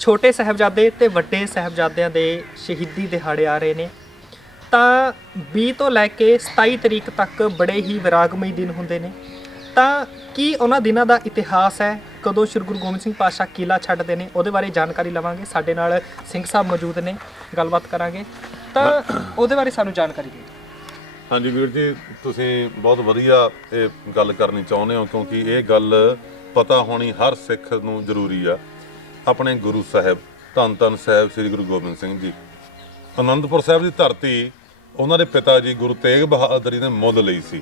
ਛੋਟੇ ਸਾਹਿਬਜ਼ਾਦੇ ਤੇ ਵੱਡੇ ਸਾਹਿਬਜ਼ਾਦਿਆਂ ਦੇ ਸ਼ਹੀਦੀ ਦਿਹਾੜੇ ਆ ਰਹੇ ਨੇ। ਤਾਂ 20 ਤੋਂ ਲੈ ਕੇ 27 ਤਰੀਕ ਤੱਕ ਬੜੇ ਹੀ ਵਿਰਾਗਮਈ ਦਿਨ ਹੁੰਦੇ ਨੇ। ਤਾਂ ਕੀ ਉਹਨਾਂ ਦਿਨਾਂ ਦਾ ਇਤਿਹਾਸ ਹੈ? ਕਦੋਂ ਸ੍ਰੀ ਗੁਰੂ ਗੋਬਿੰਦ ਸਿੰਘ ਪਾਤਸ਼ਾਹ ਕਿਲਾ ਛੱਡਦੇ ਨੇ? ਉਹਦੇ ਬਾਰੇ ਜਾਣਕਾਰੀ ਲਵਾਂਗੇ। ਸਾਡੇ ਨਾਲ ਸਿੰਘ ਸਾਹਿਬ ਮੌਜੂਦ ਨੇ। ਗੱਲਬਾਤ ਕਰਾਂਗੇ। ਤਾਂ ਉਹਦੇ ਬਾਰੇ ਸਾਨੂੰ ਜਾਣਕਾਰੀ ਦਿਓ। ਹਾਂਜੀ ਵੀਰ ਜੀ ਤੁਸੀਂ ਬਹੁਤ ਵਧੀਆ ਇਹ ਗੱਲ ਕਰਨੀ ਚਾਹੁੰਦੇ ਹੋ ਕਿਉਂਕਿ ਇਹ ਗੱਲ ਪਤਾ ਹੋਣੀ ਹਰ ਸਿੱਖ ਨੂੰ ਜ਼ਰੂਰੀ ਆ। ਆਪਣੇ ਗੁਰੂ ਸਾਹਿਬ, ਧੰਨ ਧੰਨ ਸਾਹਿਬ ਸ੍ਰੀ ਗੁਰੂ ਗੋਬਿੰਦ ਸਿੰਘ ਜੀ। ਅਨੰਦਪੁਰ ਸਾਹਿਬ ਦੀ ਧਰਤੀ ਉਹਨਾਂ ਦੇ ਪਿਤਾ ਜੀ ਗੁਰੂ ਤੇਗ ਬਹਾਦਰ ਜੀ ਨੇ ਮੁੱਲ ਲਈ ਸੀ,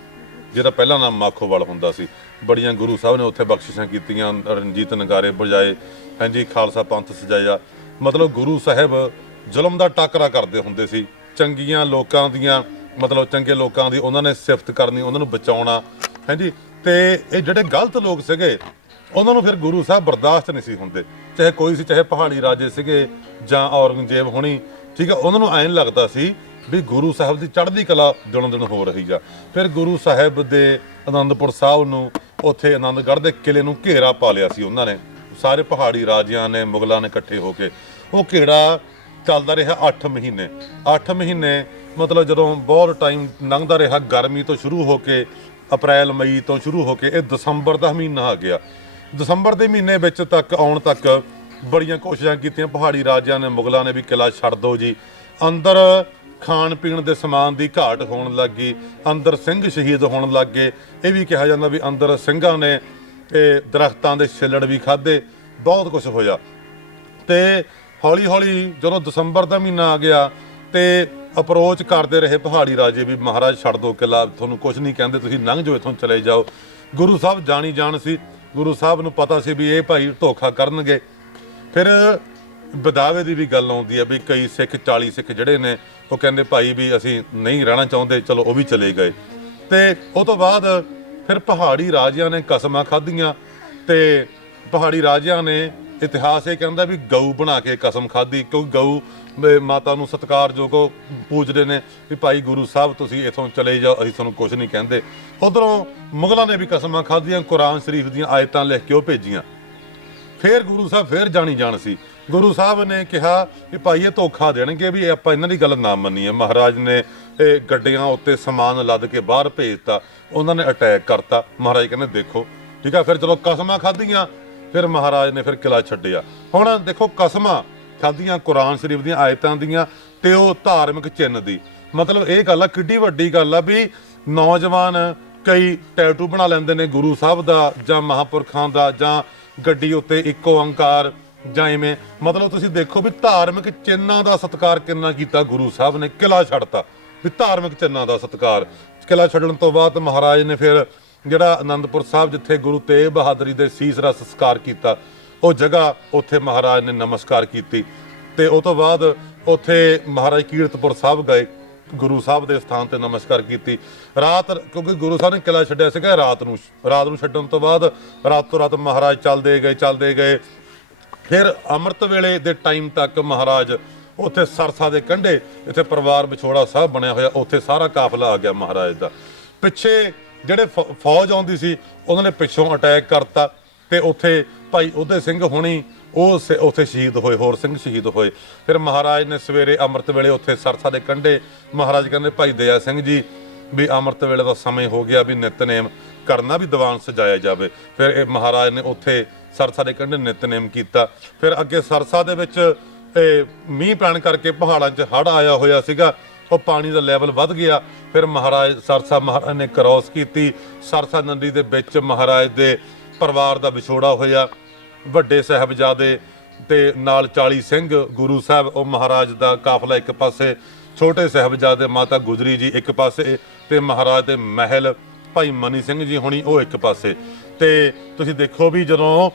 ਜਿਹਦਾ ਪਹਿਲਾ ਨਾਮ ਮਾਖੋਵਾਲ ਹੁੰਦਾ ਸੀ। ਬੜੀਆਂ ਗੁਰੂ ਸਾਹਿਬ ਨੇ ਉੱਥੇ ਬਖਸ਼ਿਸ਼ਾਂ ਕੀਤੀਆਂ, ਰਣਜੀਤ ਨਗਾਰੇ ਬਜਾਏ ਹਾਂਜੀ, ਖਾਲਸਾ ਪੰਥ ਸਜਾਇਆ। ਮਤਲਬ ਗੁਰੂ ਸਾਹਿਬ ਜ਼ੁਲਮ ਦਾ ਟਾਕਰਾ ਕਰਦੇ ਹੁੰਦੇ ਸੀ, ਚੰਗੀਆਂ ਲੋਕਾਂ ਦੀਆਂ, ਮਤਲਬ ਚੰਗੇ ਲੋਕਾਂ ਦੀ ਉਹਨਾਂ ਨੇ ਸਿਫਤ ਕਰਨੀ, ਉਹਨਾਂ ਨੂੰ ਬਚਾਉਣਾ, ਹਾਂਜੀ। ਤੇ ਇਹ ਜਿਹੜੇ ਗਲਤ ਲੋਕ ਸੀਗੇ ਉਹਨਾਂ ਨੂੰ ਫਿਰ ਗੁਰੂ ਸਾਹਿਬ ਬਰਦਾਸ਼ਤ ਨਹੀਂ ਸੀ ਹੁੰਦੇ। ਚਾਹੇ ਕੋਈ ਸੀ, ਚਾਹੇ ਪਹਾੜੀ ਰਾਜੇ ਸੀਗੇ ਜਾਂ ਔਰੰਗਜ਼ੇਬ ਹੋਣੀ, ਠੀਕ ਹੈ ਉਹਨਾਂ ਨੂੰ ਐਂ ਲੱਗਦਾ ਸੀ ਵੀ ਗੁਰੂ ਸਾਹਿਬ ਦੀ ਚੜ੍ਹਦੀ ਕਲਾ ਦਿਨੋਂ ਦਿਨ ਹੋ ਰਹੀ ਆ। ਫਿਰ ਗੁਰੂ ਸਾਹਿਬ ਦੇ ਆਨੰਦਪੁਰ ਸਾਹਿਬ ਨੂੰ, ਉੱਥੇ ਆਨੰਦਗੜ੍ਹ ਦੇ ਕਿਲੇ ਨੂੰ ਘੇਰਾ ਪਾ ਲਿਆ ਸੀ ਉਹਨਾਂ ਨੇ। ਸਾਰੇ ਪਹਾੜੀ ਰਾਜਿਆਂ ਨੇ, ਮੁਗਲਾਂ ਨੇ ਇਕੱਠੇ ਹੋ ਕੇ। ਉਹ ਘੇਰਾ ਚੱਲਦਾ ਰਿਹਾ 8 ਮਹੀਨੇ। 8 ਮਹੀਨੇ ਮਤਲਬ ਜਦੋਂ ਬਹੁਤ ਟਾਈਮ ਲੰਘਦਾ ਰਿਹਾ, ਗਰਮੀ ਤੋਂ ਸ਼ੁਰੂ ਹੋ ਕੇ, ਅਪ੍ਰੈਲ, ਮਈ ਤੋਂ ਸ਼ੁਰੂ ਹੋ ਕੇ, ਇਹ ਦਸੰਬਰ ਦਾ ਮਹੀਨਾ ਆ ਗਿਆ। ਦਸੰਬਰ ਦੇ ਮਹੀਨੇ ਵਿੱਚ ਤੱਕ, ਆਉਣ ਤੱਕ ਬੜੀਆਂ ਕੋਸ਼ਿਸ਼ਾਂ ਕੀਤੀਆਂ। ਪਹਾੜੀ ਰਾਜਿਆਂ ਨੇ, ਮੁਗਲਾਂ ਨੇ ਵੀ ਕਿਲਾ ਛੱਡ ਦਿਓ ਜੀ। ਅੰਦਰ ਖਾਣ ਪੀਣ ਦੇ ਸਮਾਨ ਦੀ ਘਾਟ ਹੋਣ ਲੱਗੀ ਅੰਦਰ ਸਿੰਘ ਸ਼ਹੀਦ ਹੋਣ ਲੱਗੇ ਇਹ ਵੀ ਕਿਹਾ ਜਾਂਦਾ ਵੀ ਅੰਦਰ ਸਿੰਘਾਂ ਨੇ ਇਹ ਦਰਖਤਾਂ ਦੇ ਛਿੱਲੜ ਵੀ ਖਾਦੇ ਬਹੁਤ ਕੁਝ ਹੋਇਆ। ਤੇ ਹੌਲੀ ਹੌਲੀ ਜਦੋਂ ਦਸੰਬਰ ਦਾ ਮਹੀਨਾ ਆ ਗਿਆ ਤੇ ਅਪਰੋਚ ਕਰਦੇ ਰਹੇ ਪਹਾੜੀ ਰਾਜੇ ਵੀ, ਮਹਾਰਾਜ ਛੱਡ ਦੋ ਕਿਲਾ, ਤੁਹਾਨੂੰ ਕੁਝ ਨਹੀਂ ਕਹਿੰਦੇ, ਤੁਸੀਂ ਲੰਘ ਜਾਓ, ਇੱਥੋਂ ਚਲੇ ਜਾਓ। ਗੁਰੂ ਸਾਹਿਬ ਜਾਣੀ ਜਾਣ ਸੀ। ਗੁਰੂ ਸਾਹਿਬ ਨੂੰ ਪਤਾ ਸੀ ਵੀ ਇਹ ਭਾਈ ਧੋਖਾ ਕਰਨਗੇ। ਫਿਰ ਬਦਾਵੇ ਦੀ ਵੀ ਗੱਲ ਆਉਂਦੀ ਹੈ ਵੀ ਕਈ ਸਿੱਖ 40 ਸਿੱਖ ਜਿਹੜੇ ਨੇ, ਉਹ ਕਹਿੰਦੇ ਭਾਈ ਵੀ ਅਸੀਂ ਨਹੀਂ ਰਹਿਣਾ ਚਾਹੁੰਦੇ, ਚਲੋ ਉਹ ਵੀ ਚਲੇ ਗਏ। ਤੇ ਉਹ ਤੋਂ ਬਾਅਦ ਫਿਰ ਪਹਾੜੀ ਰਾਜਿਆਂ ਨੇ ਕਸਮਾਂ ਖਾਧੀਆਂ ਤੇ ਪਹਾੜੀ ਰਾਜਿਆਂ ਨੇ ਇਤਿਹਾਸ ਇਹ ਕਹਿੰਦਾ ਵੀ ਗਊ ਬਣਾ ਕੇ ਕਸਮ ਖਾਧੀ ਕਿਉਂਕਿ ਗਊ ਅਹ ਮਾਤਾ ਨੂੰ ਸਤਿਕਾਰਯੋਗ ਉਹ ਪੂਜਦੇ ਨੇ ਵੀ ਭਾਈ ਗੁਰੂ ਸਾਹਿਬ, ਤੁਸੀਂ ਇਥੋਂ ਚਲੇ ਜਾਓ, ਅਸੀਂ ਤੁਹਾਨੂੰ ਕੁਝ ਨਹੀਂ ਕਹਿੰਦੇ। ਉਧਰੋਂ ਮੁਗਲਾਂ ਨੇ ਵੀ ਕਸਮਾਂ ਖਾਧੀਆਂ, ਕੁਰਾਨ ਸ਼ਰੀਫ ਦੀਆਂ ਆਇਤਾਂ ਲਿਖ ਕੇ ਉਹ ਭੇਜੀਆਂ। ਫਿਰ ਗੁਰੂ ਸਾਹਿਬ ਫਿਰ ਜਾਣੀ ਜਾਣ ਸੀ। ਗੁਰੂ ਸਾਹਿਬ ਨੇ ਕਿਹਾ ਕਿ ਭਾਈ ਇਹ ਧੋਖਾ ਦੇਣਗੇ ਵੀ ਇਹ ਆਪਾਂ ਇਹਨਾਂ ਦੀ ਗੱਲ ਨਾ ਮੰਨੀਏ। ਮਹਾਰਾਜ ਨੇ ਇਹ ਗੱਡੀਆਂ ਉੱਤੇ ਸਮਾਨ ਲੱਦ ਕੇ ਬਾਹਰ ਭੇਜਤਾ ਉਹਨਾਂ ਨੇ ਅਟੈਕ ਕਰਤਾ। ਮਹਾਰਾਜ ਕਹਿੰਦੇ ਦੇਖੋ। ਠੀਕ ਆ, ਫਿਰ ਚਲੋ ਕਸਮਾਂ ਖਾਧੀਆਂ ਫਿਰ ਮਹਾਰਾਜ ਨੇ ਫਿਰ ਕਿਲਾ ਛੱਡਿਆ। ਹੁਣ ਦੇਖੋ ਕਸਮਾਂ ਖਾਧੀਆਂ ਕੁਰਾਨ ਸ਼ਰੀਫ ਦੀਆਂ ਆਇਤਾਂ ਦੀਆਂ ਤੇ ਉਹ ਧਾਰਮਿਕ ਚਿੰਨ੍ਹ ਦੀ। ਮਤਲਬ ਇਹ ਗੱਲ ਆ, ਕਿੱਡੀ ਵੱਡੀ ਗੱਲ ਆ ਵੀ ਨੌਜਵਾਨ ਕਈ ਟੈਟੂ ਬਣਾ ਲੈਂਦੇ ਨੇ ਗੁਰੂ ਸਾਹਿਬ ਦਾ ਜਾਂ ਮਹਾਪੁਰਖਾਂ ਦਾ ਜਾਂ ਗੱਡੀ ਉੱਤੇ ਇੱਕੋ ਓੰਕਾਰ ਜਾਂ ਇਵੇਂ। ਮਤਲਬ ਤੁਸੀਂ ਦੇਖੋ ਵੀ ਧਾਰਮਿਕ ਚਿੰਨਾਂ ਦਾ ਸਤਿਕਾਰ ਕਿੰਨਾ ਕੀਤਾ ਗੁਰੂ ਸਾਹਿਬ ਨੇ, ਕਿਲਾ ਛੱਡਤਾ। ਵੀ ਧਾਰਮਿਕ ਚਿੰਨਾਂ ਦਾ ਸਤਿਕਾਰ। ਕਿਲਾ ਛੱਡਣ ਤੋਂ ਬਾਅਦ ਮਹਾਰਾਜ ਨੇ ਫਿਰ ਜਿਹੜਾ ਆਨੰਦਪੁਰ ਸਾਹਿਬ ਜਿੱਥੇ ਗੁਰੂ ਤੇਗ ਬਹਾਦਰੀ ਦੇ ਸੀਸ ਦਾ ਸੰਸਕਾਰ ਕੀਤਾ, ਉਹ ਜਗ੍ਹਾ ਉੱਥੇ ਮਹਾਰਾਜ ਨੇ ਨਮਸਕਾਰ ਕੀਤੀ ਤੇ ਉਹ ਤੋਂ ਬਾਅਦ ਉੱਥੇ ਮਹਾਰਾਜ ਕੀਰਤਪੁਰ ਸਾਹਿਬ ਗਏ, ਗੁਰੂ ਸਾਹਿਬ ਦੇ ਸਥਾਨ ਤੇ ਨਮਸਕਾਰ ਕੀਤੀ। ਰਾਤ, ਕਿਉਂਕਿ ਗੁਰੂ ਸਾਹਿਬ ਨੇ ਕਿਲਾ ਛੱਡਿਆ ਸੀਗਾ ਰਾਤ ਨੂੰ ਰਾਤ ਨੂੰ ਛੱਡਣ ਤੋਂ ਬਾਅਦ ਰਾਤੋਂ ਰਾਤ ਮਹਾਰਾਜ ਚੱਲਦੇ ਗਏ ਚੱਲਦੇ ਗਏ। ਫਿਰ ਅੰਮ੍ਰਿਤ ਵੇਲੇ ਦੇ ਟਾਈਮ ਤੱਕ ਮਹਾਰਾਜ ਉੱਥੇ ਸਰਸਾ ਦੇ ਕੰਢੇ, ਇੱਥੇ ਪਰਿਵਾਰ ਵਿਛੋੜਾ ਸਾਹਿਬ ਬਣਿਆ ਹੋਇਆ, ਉੱਥੇ ਸਾਰਾ ਕਾਫਲਾ ਆ ਗਿਆ ਮਹਾਰਾਜ ਦਾ। ਪਿੱਛੇ ਜਿਹੜੇ ਫੌ- ਫੌਜ ਆਉਂਦੀ ਸੀ, ਉਹਨਾਂ ਨੇ ਪਿੱਛੋਂ ਅਟੈਕ ਕਰਤਾ ਤੇ ਉੱਥੇ ਭਾਈ ਉਹਦੇ ਸਿੰਘ ਹੋਣੀ, ਉਹ ਸ- ਉੱਥੇ ਸ਼ਹੀਦ ਹੋਏ, ਹੋਰ ਸਿੰਘ ਸ਼ਹੀਦ ਹੋਏ। ਫਿਰ ਮਹਾਰਾਜ ਨੇ ਸਵੇਰੇ ਅੰਮ੍ਰਿਤ ਵੇਲੇ ਉੱਥੇ ਸਰਸਾ ਦੇ ਕੰਢੇ, ਮਹਾਰਾਜ ਕਹਿੰਦੇ, ਭਾਈ ਦਇਆ ਸਿੰਘ ਜੀ, ਵੀ ਅੰਮ੍ਰਿਤ ਵੇਲੇ ਦਾ ਸਮੇਂ ਹੋ ਗਿਆ ਵੀ ਨਿਤਨੇਮ ਕਰਨਾ ਵੀ ਦੀਵਾਨ ਸਜਾਇਆ ਜਾਵੇ। ਫਿਰ ਇਹ ਮਹਾਰਾਜ ਨੇ ਉੱਥੇ ਸਰਸਾ ਦੇ ਕੰਢੇ ਨਿਤਨੇਮ ਕੀਤਾ। ਫਿਰ ਅੱਗੇ ਸਰਸਾ ਦੇ ਵਿੱਚ ਇਹ ਮੀਂਹ ਪੈਣ ਕਰਕੇ ਪਹਾੜਾਂ 'ਚ ਹੜ੍ਹ ਆਇਆ ਹੋਇਆ ਸੀਗਾ। ਉਹ ਪਾਣੀ ਦਾ ਲੈਵਲ ਵੱਧ ਗਿਆ। ਫਿਰ ਮਹਾਰਾਜ ਸਰਸਾ ਮਹਾਰਾਜ ਨੇ ਕ੍ਰਾਸ ਕੀਤੀ। ਸਰਸਾ ਨਦੀ ਦੇ ਵਿੱਚ ਮਹਾਰਾਜ ਦੇ ਪਰਿਵਾਰ ਦਾ ਵਿਛੋੜਾ ਹੋਇਆ। ਵੱਡੇ ਸਾਹਿਬਜ਼ਾਦੇ ਤੇ ਨਾਲ 40 ਸਿੰਘ ਗੁਰੂ ਸਾਹਿਬ, ਉਹ ਮਹਾਰਾਜ ਦਾ ਕਾਫਲਾ ਇੱਕ ਪਾਸੇ, ਛੋਟੇ ਸਾਹਿਬਜ਼ਾਦੇ ਮਾਤਾ ਗੁਜਰੀ ਜੀ ਇੱਕ ਪਾਸੇ ਤੇ ਮਹਾਰਾਜ ਦੇ ਮਹਿਲ ਭਾਈ ਮਨੀ ਸਿੰਘ ਜੀ ਹੋਣੀ ਉਹ ਇੱਕ ਪਾਸੇ। ਤੇ ਤੁਸੀਂ ਦੇਖੋ ਵੀ ਜਦੋਂ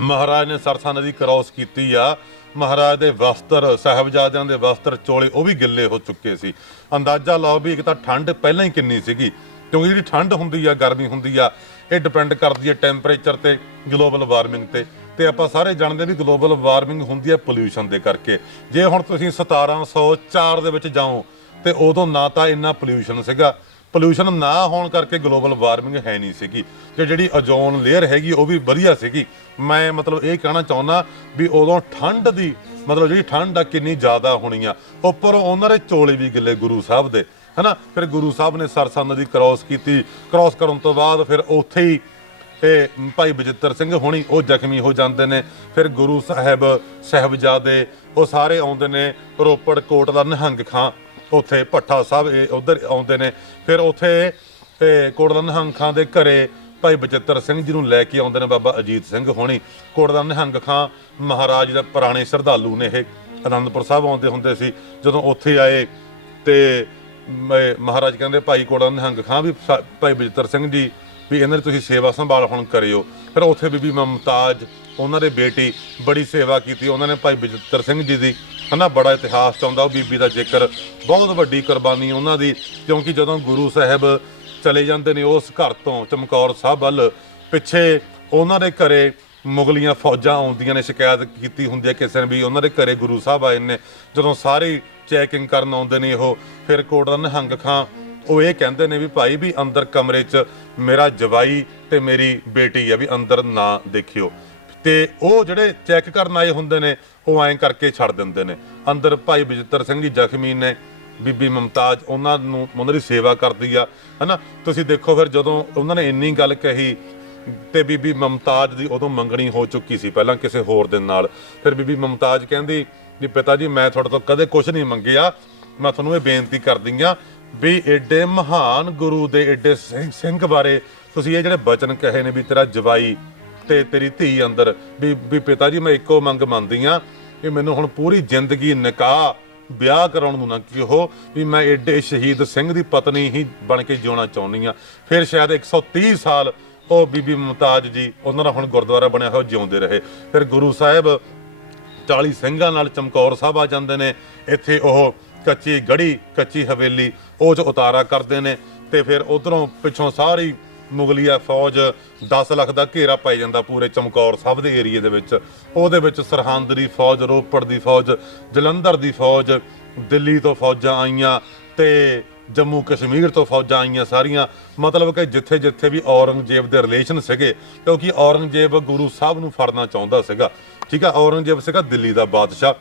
ਮਹਾਰਾਜ ਨੇ ਸਰਸਾ ਨਦੀ ਕ੍ਰਾਸ ਕੀਤੀ ਆ ਮਹਾਰਾਜ ਦੇ ਵਸਤਰ, ਸਾਹਿਬਜ਼ਾਦਿਆਂ ਦੇ ਵਸਤਰ, ਚੋਲੇ, ਉਹ ਵੀ ਗਿੱਲੇ ਹੋ ਚੁੱਕੇ ਸੀ। ਅੰਦਾਜ਼ਾ ਲਾਓ ਵੀ ਇੱਕ ਤਾਂ ਠੰਡ ਪਹਿਲਾਂ ਹੀ ਕਿੰਨੀ ਸੀਗੀ, ਕਿਉਂਕਿ ਜਿਹੜੀ ਠੰਡ ਹੁੰਦੀ ਆ, ਗਰਮੀ ਹੁੰਦੀ ਆ, ਇਹ ਡਿਪੈਂਡ ਕਰਦੀ ਹੈ ਟੈਂਪਰੇਚਰ ਤੇ ਗਲੋਬਲ ਵਾਰਮਿੰਗ ਤੇ। ਤੇ ਆਪਾਂ ਸਾਰੇ ਜਾਣਦੇ ਵੀ ਗਲੋਬਲ ਵਾਰਮਿੰਗ ਹੁੰਦੀ ਹੈ ਪੋਲਿਊਸ਼ਨ ਦੇ ਕਰਕੇ। ਜੇ ਹੁਣ ਤੁਸੀਂ 1704 ਦੇ ਵਿੱਚ ਜਾਓ, ਤੇ ਉਦੋਂ ਨਾ ਤਾਂ ਇੰਨਾ ਪੋਲਿਊਸ਼ਨ ਸੀਗਾ ਪੋਲੂਸ਼ਨ ਨਾ ਹੋਣ ਕਰਕੇ ਗਲੋਬਲ ਵਾਰਮਿੰਗ ਹੈ ਨਹੀਂ ਸੀਗੀ। ਤੇ ਜਿਹੜੀ ਓਜ਼ੋਨ ਲੇਅਰ ਹੈਗੀ, ਉਹ ਵੀ ਵਧੀਆ ਸੀਗੀ। ਮੈਂ ਮਤਲਬ ਇਹ ਕਹਿਣਾ ਚਾਹੁੰਦਾ ਵੀ ਉਦੋਂ ਠੰਡ ਦੀ, ਮਤਲਬ ਜਿਹੜੀ ਠੰਡ ਆ, ਕਿੰਨੀ ਜ਼ਿਆਦਾ ਹੋਣੀ ਆ। ਉੱਪਰ ਉਹਨਾਂ ਦੇ ਚੋਲੇ ਵੀ ਗਿੱਲੇ ਗੁਰੂ ਸਾਹਿਬ ਦੇ, ਹਨਾ? ਫਿਰ ਗੁਰੂ ਸਾਹਿਬ ਨੇ ਸਰਸਾ ਨਦੀ ਕ੍ਰਾਸ ਕੀਤੀ। ਕ੍ਰਾਸ ਕਰਨ ਤੋਂ ਬਾਅਦ ਫਿਰ ਉੱਥੇ ਹੀ ਇਹ ਭਾਈ ਬਜਿੱਤਰ ਸਿੰਘ ਹੋਣੀ, ਉਹ ਜ਼ਖਮੀ ਹੋ ਜਾਂਦੇ ਨੇ। ਫਿਰ ਗੁਰੂ ਸਾਹਿਬ, ਸਾਹਿਬਜ਼ਾਦੇ, ਉਹ ਸਾਰੇ ਆਉਂਦੇ ਨੇ ਰੋਪੜ ਕੋਟ ਦਾ ਨਿਹੰਗ ਖਾਂ। ਉੱਥੇ ਭੱਠਾ ਸਾਹਿਬ, ਇਹ ਉਧਰ ਆਉਂਦੇ ਨੇ। ਫਿਰ ਉੱਥੇ ਇਹ ਕੋਟ ਨਿਹੰਗ ਖਾਂ ਦੇ ਘਰੇ ਭਾਈ ਬਚਿੱਤਰ ਸਿੰਘ ਜੀ ਨੂੰ ਲੈ ਕੇ ਆਉਂਦੇ ਨੇ ਬਾਬਾ ਅਜੀਤ ਸਿੰਘ ਹੋਣੀ। ਕੋਟ ਨਿਹੰਗ ਖਾਂ ਮਹਾਰਾਜ ਦੇ ਪੁਰਾਣੇ ਸ਼ਰਧਾਲੂ ਨੇ ਇਹ। ਅਨੰਦਪੁਰ ਸਾਹਿਬ ਆਉਂਦੇ ਹੁੰਦੇ ਸੀ, ਜਦੋਂ ਉੱਥੇ ਆਏ, ਤੇ ਮਹਾਰਾਜ ਕਹਿੰਦੇ, ਭਾਈ ਕੋੜਾ ਨਿਹੰਗ ਖਾਂ ਵੀ ਸਾ- ਭਾਈ ਬਜਿੱਤਰ ਸਿੰਘ ਜੀ, ਵੀ ਇਹਨਾਂ ਦੀ ਤੁਸੀਂ ਸੇਵਾ ਸੰਭਾਲ ਹੁਣ ਕਰਿਓ। ਫਿਰ ਉੱਥੇ ਬੀਬੀ ਮਮਤਾਜ, ਉਹਨਾਂ ਦੇ ਬੇਟੀ ਬੜੀ ਸੇਵਾ ਕੀਤੀ। ਉਹਨਾਂ ਨੇ ਭਾਈ ਬਜਿੱਤਰ ਸਿੰਘ ਜੀ ਦੀ ਹਨਾ, ਬੜਾ ਇਤਿਹਾਸ ਚਾਹੁੰਦਾ ਉਹ ਬੀਬੀ ਦਾ ਜ਼ਿਕਰ। ਬਹੁਤ ਵੱਡੀ ਕੁਰਬਾਨੀ ਉਹਨਾਂ ਦੀ, ਕਿਉਂਕਿ ਜਦੋਂ ਗੁਰੂ ਸਾਹਿਬ ਚਲੇ ਜਾਂਦੇ ਨੇ ਉਸ ਘਰ ਤੋਂ, ਚਮਕੌਰ ਸਾਹਿਬ ਵੱਲ, ਪਿੱਛੇ ਉਹਨਾਂ ਦੇ ਘਰੇ ਮੁਗਲੀਆਂ ਫੌਜਾਂ ਆਉਂਦੀਆਂ ਨੇ, ਸ਼ਿਕਾਇਤ ਕੀਤੀ ਹੁੰਦੀ ਹੈ ਕਿਸੇ ਨੇ ਵੀ, ਉਹਨਾਂ ਦੇ ਘਰੇ ਗੁਰੂ ਸਾਹਿਬ ਆਏ ਨੇ। ਜਦੋਂ ਸਾਰੇ ਚੈਕਿੰਗ ਕਰਨ ਆਉਂਦੇ ਨੇ ਉਹ, ਫਿਰ ਕੋਟ ਦਾ ਨਿਹੰਗ ਖਾਂ, ਉਹ ਇਹ ਕਹਿੰਦੇ ਨੇ ਵੀ ਭਾਈ ਵੀ ਅੰਦਰ ਕਮਰੇ 'ਚ ਮੇਰਾ ਜਵਾਈ ਤੇ ਮੇਰੀ ਬੇਟੀ ਆ, ਵੀ ਅੰਦਰ ਨਾ ਦੇਖਿਓ। ਤੇ ਉਹ ਜਿਹੜੇ ਚੈੱਕ ਕਰਨ ਆਏ ਹੁੰਦੇ ਨੇ, ਉਹ ਐਂ ਕਰਕੇ ਛੱਡ ਦਿੰਦੇ ਨੇ। ਅੰਦਰ ਭਾਈ ਬਜਿੱਤਰ ਸਿੰਘ ਜੀ ਜ਼ਖਮੀ ਨੇ, ਬੀਬੀ ਮਮਤਾਜ ਉਹਨਾਂ ਨੂੰ, ਉਹਨਾਂ ਦੀ ਸੇਵਾ ਕਰਦੀ ਆ, ਹਨਾ? ਤੁਸੀਂ ਦੇਖੋ ਫਿਰ ਜਦੋਂ ਉਹਨਾਂ ਨੇ ਇੰਨੀ ਗੱਲ ਕਹੀ, ਤੇ ਬੀਬੀ ਮਮਤਾਜ ਦੀ ਉਦੋਂ ਮੰਗਣੀ ਹੋ ਚੁੱਕੀ ਸੀ, ਪਹਿਲਾਂ ਕਿਸੇ ਹੋਰ ਦੇ ਨਾਲ। ਫਿਰ ਬੀਬੀ ਮਮਤਾਜ ਕਹਿੰਦੀ ਵੀ, ਪਿਤਾ ਜੀ, ਮੈਂ ਤੁਹਾਡੇ ਤੋਂ ਕਦੇ ਕੁਝ ਨਹੀਂ ਮੰਗਿਆ। ਮੈਂ ਤੁਹਾਨੂੰ ਇਹ ਬੇਨਤੀ ਕਰਦੀ ਆ ਵੀ ਐਡੇ ਮਹਾਨ ਗੁਰੂ ਦੇ ਏਡੇ ਸਿੰਘ ਸਿੰਘ ਬਾਰੇ ਤੁਸੀਂ ਇਹ ਜਿਹੜੇ ਬਚਨ ਕਹੇ ਨੇ ਵੀ ਤੇਰਾ ਜਵਾਈ ਤੇ ਤੇਰੀ ਧੀ ਅੰਦਰ। ਵੀ ਵੀ ਪਿਤਾ ਜੀ, ਮੈਂ ਇੱਕੋ ਮੰਗ ਮੰਨਦੀ ਆ ਕਿ ਮੈਨੂੰ ਹੁਣ ਪੂਰੀ ਜ਼ਿੰਦਗੀ ਨਿਕਾਹ, ਵਿਆਹ ਕਰਾਉਣ ਨੂੰ ਨਾ ਕਿਹੋ, ਵੀ ਮੈਂ ਏਡੇ ਸ਼ਹੀਦ ਸਿੰਘ ਦੀ ਪਤਨੀ ਹੀ ਬਣ ਕੇ ਜਿਉਣਾ ਚਾਹੁੰਦੀ ਆ ਫਿਰ ਸ਼ਾਇਦ 130 ਸਾਲ ਉਹ ਬੀਬੀ ਮੁਮਤਾਜ ਜੀ, ਉਹਨਾਂ ਦਾ ਹੁਣ ਗੁਰਦੁਆਰਾ ਬਣਿਆ ਹੋਇਆ, ਜਿਉਂਦੇ ਰਹੇ। ਫਿਰ ਗੁਰੂ ਸਾਹਿਬ 40 ਸਿੰਘਾਂ ਨਾਲ ਚਮਕੌਰ ਸਾਹਿਬ ਆ ਜਾਂਦੇ ਨੇ, ਇੱਥੇ ਉਹ ਕੱਚੀ ਗੜੀ, ਕੱਚੀ ਹਵੇਲੀ, ਉਹ ਚ ਉਤਾਰਾ ਕਰਦੇ ਨੇ ਤੇ ਫਿਰ ਉਧਰੋਂ ਪਿੱਛੋਂ ਸਾਰੀ ਮੁਗਲੀਆ ਫੌਜ 10 ਲੱਖ ਦਾ ਘੇਰਾ ਪੈ ਜਾਂਦਾ ਪੂਰੇ ਚਮਕੌਰ ਸਾਹਿਬ ਦੇ ਏਰੀਏ ਦੇ ਵਿੱਚ। ਉਹਦੇ ਵਿੱਚ ਸਰਹੰਦ ਦੀ ਫੌਜ, ਰੋਪੜ ਦੀ ਫੌਜ, ਜਲੰਧਰ ਦੀ ਫੌਜ, ਦਿੱਲੀ ਤੋਂ ਫੌਜਾਂ ਆਈਆਂ ਤੇ ਜੰਮੂ ਕਸ਼ਮੀਰ ਤੋਂ ਫੌਜਾਂ ਆਈਆਂ ਸਾਰੀਆਂ। ਮਤਲਬ ਕਿ ਜਿੱਥੇ ਜਿੱਥੇ ਵੀ ਔਰੰਗਜ਼ੇਬ ਦੇ ਰਿਲੇਸ਼ਨ ਸੀਗੇ, ਕਿਉਂਕਿ ਔਰੰਗਜ਼ੇਬ ਗੁਰੂ ਸਾਹਿਬ ਨੂੰ ਫੜਨਾ ਚਾਹੁੰਦਾ ਸੀਗਾ। ਠੀਕ ਆ, ਔਰੰਗਜ਼ੇਬ ਸੀਗਾ ਦਿੱਲੀ ਦਾ ਬਾਦਸ਼ਾਹ।